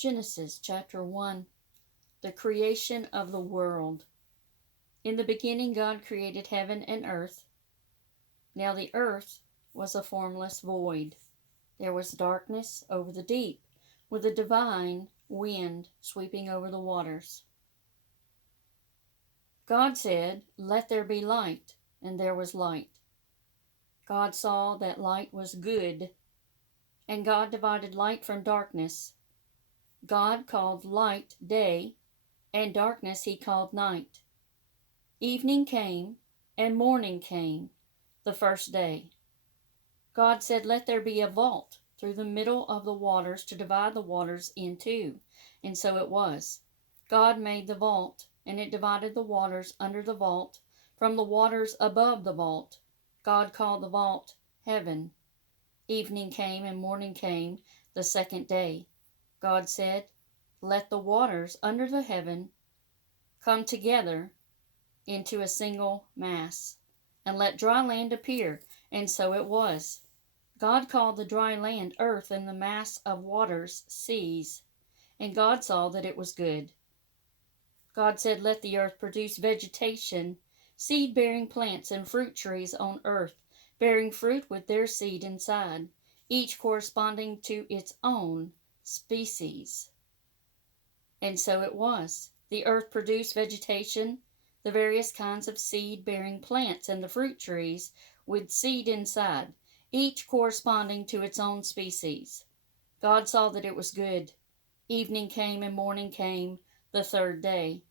Genesis chapter 1. The creation of the world. In the beginning God created heaven and earth. Now the earth was a formless void. There was darkness over the deep, with a divine wind sweeping over the waters. God said, "Let there be light," and there was light. God saw that light was good, and God divided light from darkness. God called light day, and darkness he called night. Evening came, and morning came, the first day. God said, "Let there be a vault through the middle of the waters to divide the waters in two." And so it was. God made the vault, and it divided the waters under the vault from the waters above the vault. God called the vault heaven. Evening came, and morning came, the second day. God said, "Let the waters under the heaven come together into a single mass, and let dry land appear." And so it was. God called the dry land earth, and the mass of waters seas. And God saw that it was good. God said, "Let the earth produce vegetation, seed-bearing plants and fruit trees on earth, bearing fruit with their seed inside, each corresponding to its own species." And so it was. The earth produced vegetation, the various kinds of seed-bearing plants, and the fruit trees with seed inside, each corresponding to its own species. God saw that it was good. Evening came, and morning came, the third day.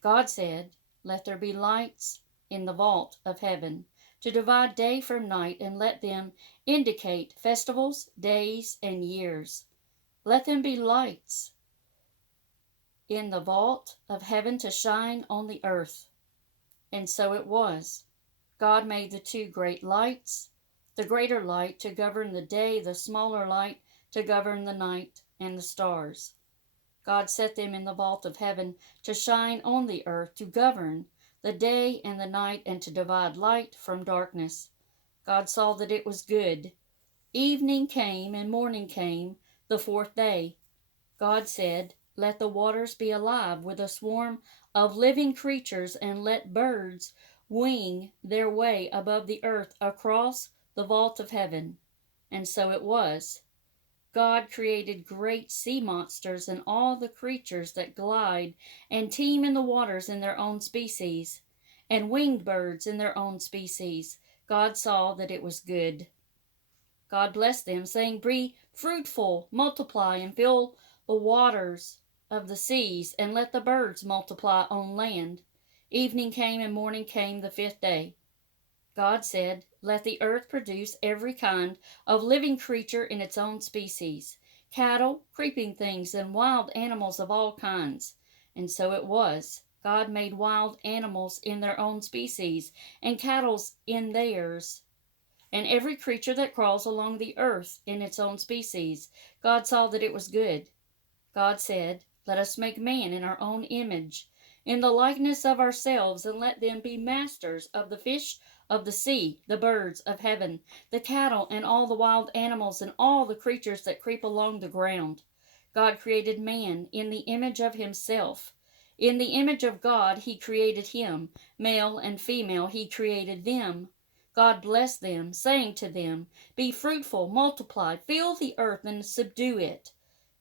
God said, "Let there be lights in the vault of heaven, to divide day from night, and let them indicate festivals, days, and years. Let them be lights in the vault of heaven to shine on the earth." And so it was. God made the two great lights, the greater light to govern the day, the smaller light to govern the night, and the stars. God set them in the vault of heaven to shine on the earth, to govern the day and the night, and to divide light from darkness. God saw that it was good. Evening came, and morning came, the fourth day. God said, "Let the waters be alive with a swarm of living creatures, and let birds wing their way above the earth across the vault of heaven." And so it was. God created great sea monsters and all the creatures that glide and teem in the waters in their own species, and winged birds in their own species. God saw that it was good. God blessed them, saying, "Be fruitful, multiply, and fill the waters of the seas, and let the birds multiply on land." Evening came, and morning came, the fifth day. God said, "Let the earth produce every kind of living creature in its own species, cattle, creeping things, and wild animals of all kinds." And so it was. God made wild animals in their own species, and cattle in theirs, and every creature that crawls along the earth in its own species. God saw that it was good. God said, "Let us make man in our own image, in the likeness of ourselves, and let them be masters of the fish of the sea, the birds of heaven, the cattle, and all the wild animals, and all the creatures that creep along the ground." God created man in the image of himself. In the image of God he created him, male and female he created them. God blessed them, saying to them, "Be fruitful, multiply, fill the earth, and subdue it.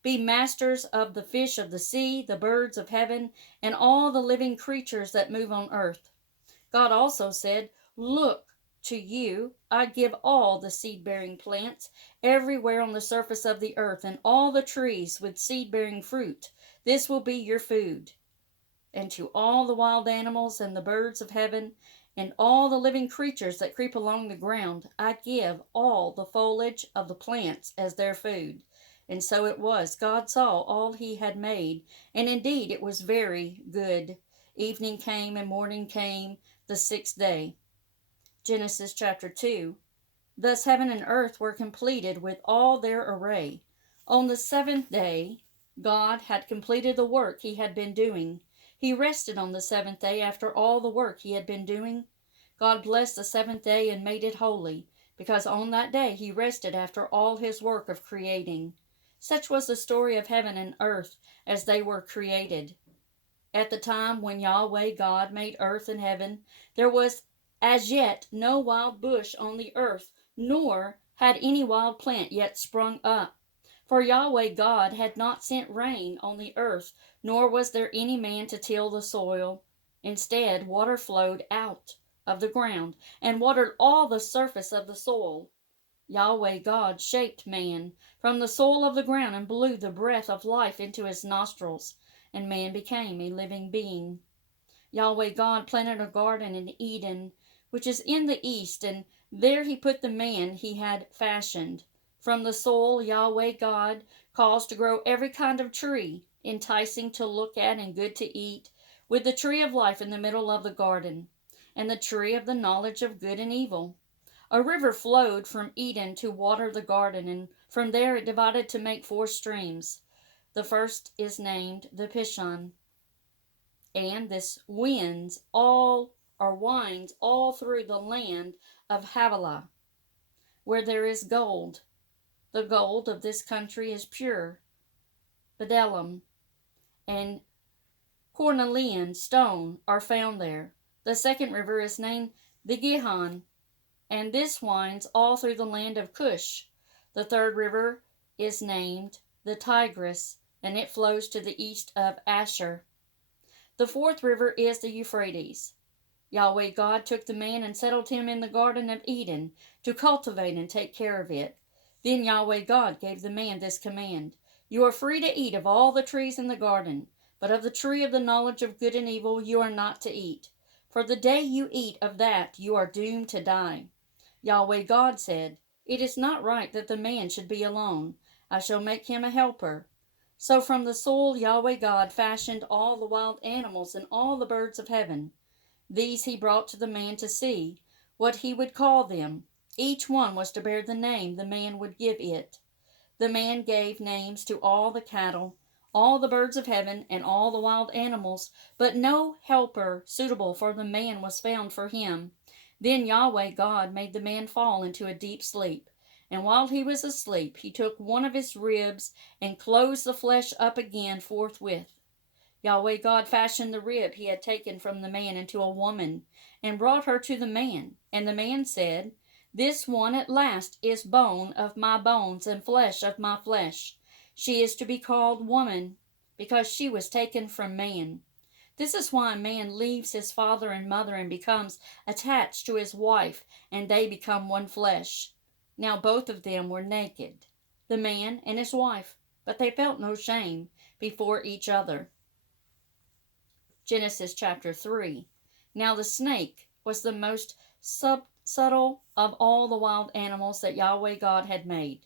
Be masters of the fish of the sea, the birds of heaven, and all the living creatures that move on earth." God also said, "Look, to you I give all the seed-bearing plants everywhere on the surface of the earth, and all the trees with seed-bearing fruit. This will be your food. And to all the wild animals and the birds of heaven, and all the living creatures that creep along the ground, I give all the foliage of the plants as their food." And so it was. God saw all he had made, and indeed it was very good. Evening came, and morning came, the sixth day. Genesis chapter 2. Thus heaven and earth were completed with all their array. On the seventh day, God had completed the work he had been doing. He rested on the seventh day after all the work he had been doing. God blessed the seventh day and made it holy, because on that day he rested after all his work of creating. Such was the story of heaven and earth as they were created. At the time when Yahweh God made earth and heaven, there was as yet no wild bush on the earth, nor had any wild plant yet sprung up. For Yahweh God had not sent rain on the earth, nor was there any man to till the soil. Instead, water flowed out of the ground and watered all the surface of the soil. Yahweh God shaped man from the soil of the ground and blew the breath of life into his nostrils, and man became a living being. Yahweh God planted a garden in Eden, which is in the east, and there he put the man he had fashioned. From the soil Yahweh God caused to grow every kind of tree, enticing to look at and good to eat, with the tree of life in the middle of the garden, and the tree of the knowledge of good and evil. A river flowed from Eden to water the garden, and from there it divided to make 4 streams. The first is named the Pishon, and this winds all through the land of Havilah, where there is gold. The gold of this country is pure. Bdellium and cornelian stone are found there. The second river is named the Gihon, and this winds all through the land of Cush. The third river is named the Tigris, and it flows to the east of Asher. The fourth river is the Euphrates. Yahweh God took the man and settled him in the Garden of Eden to cultivate and take care of it. Then Yahweh God gave the man this command: You are free to eat of all the trees in the garden, but of the tree of the knowledge of good and evil you are not to eat. For the day you eat of that, you are doomed to die. Yahweh God said, It is not right that the man should be alone. I shall make him a helper. So from the soil Yahweh God fashioned all the wild animals and all the birds of heaven. These he brought to the man to see what he would call them. Each one was to bear the name the man would give it. The man gave names to all the cattle, all the birds of heaven, and all the wild animals, but no helper suitable for the man was found for him. Then Yahweh God made the man fall into a deep sleep. And while he was asleep, he took one of his ribs and closed the flesh up again forthwith. Yahweh God fashioned the rib he had taken from the man into a woman, and brought her to the man. And the man said, This one at last is bone of my bones and flesh of my flesh. She is to be called woman, because she was taken from man. This is why a man leaves his father and mother and becomes attached to his wife, and they become one flesh. Now both of them were naked, the man and his wife, but they felt no shame before each other. Genesis chapter 3. Now the snake was the most subtle of all the wild animals that Yahweh God had made.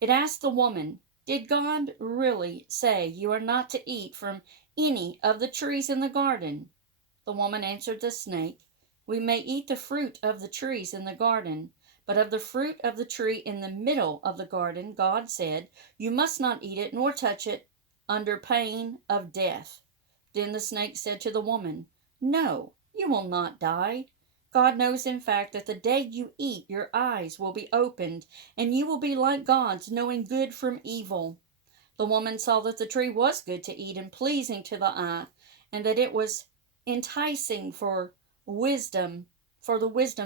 It asked the woman, Did God really say you are not to eat from any of the trees in the garden? The woman answered the snake, We may eat the fruit of the trees in the garden, but of the fruit of the tree in the middle of the garden, God said, You must not eat it nor touch it, under pain of death. Then the snake said to the woman, No, you will not die. God knows in fact that the day you eat, your eyes will be opened, and you will be like gods, knowing good from evil. The woman saw that the tree was good to eat and pleasing to the eye, and that it was enticing for the wisdom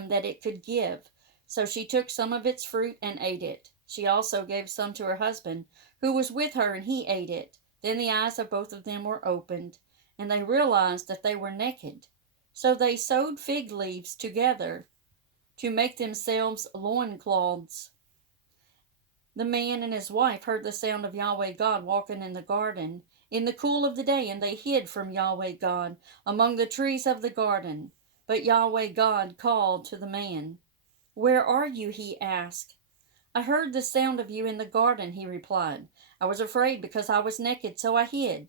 that it could give. So she took some of its fruit and ate it. She also gave some to her husband, who was with her, and he ate it. Then the eyes of both of them were opened, and they realized that they were naked. So they sewed fig leaves together to make themselves loincloths. The man and his wife heard the sound of Yahweh God walking in the garden in the cool of the day, and they hid from Yahweh God among the trees of the garden. But Yahweh God called to the man. Where are you? He asked. I heard the sound of you in the garden, he replied. I was afraid because I was naked, so I hid.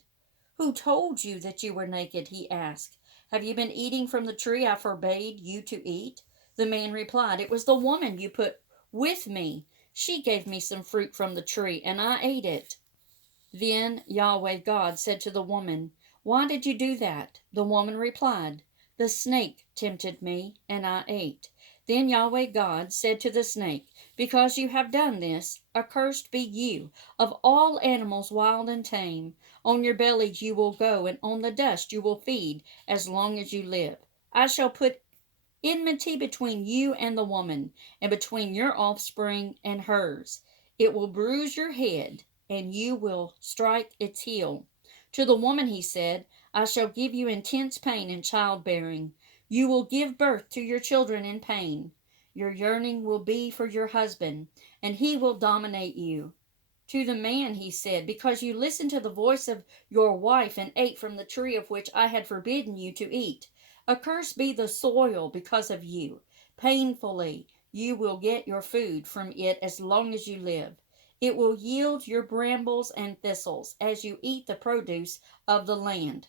Who told you that you were naked? He asked. Have you been eating from the tree I forbade you to eat? The man replied, It was the woman you put with me. She gave me some fruit from the tree, and I ate it. Then Yahweh God said to the woman, Why did you do that? The woman replied, The snake tempted me, and I ate. Then Yahweh God said to the snake, because you have done this, accursed be you of all animals wild and tame. On your bellies you will go, and on the dust you will feed as long as you live. I shall put enmity between you and the woman, and between your offspring and hers. It will bruise your head, and you will strike its heel. To the woman he said, I shall give you intense pain in childbearing. You will give birth to your children in pain. Your yearning will be for your husband, and he will dominate you. To the man he said, because you listened to the voice of your wife and ate from the tree of which I had forbidden you to eat. Accursed be the soil because of you. Painfully you will get your food from it as long as you live. It will yield your brambles and thistles as you eat the produce of the land.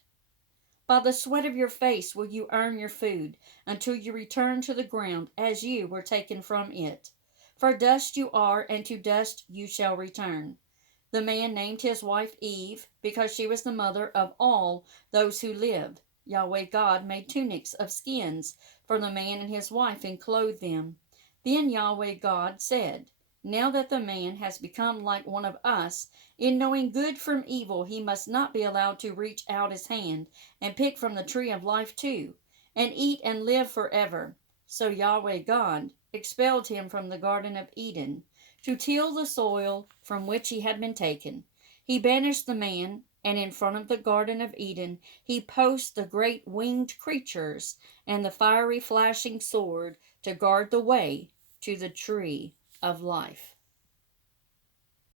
By the sweat of your face will you earn your food, until you return to the ground as you were taken from it. For dust you are, and to dust you shall return. The man named his wife Eve, because she was the mother of all those who lived. Yahweh God made tunics of skins for the man and his wife and clothed them. Then Yahweh God said, now that the man has become like one of us, in knowing good from evil, he must not be allowed to reach out his hand and pick from the tree of life too, and eat and live forever. So Yahweh God expelled him from the Garden of Eden to till the soil from which he had been taken. He banished the man, and in front of the Garden of Eden he posted the great winged creatures and the fiery flashing sword to guard the way to the tree of life.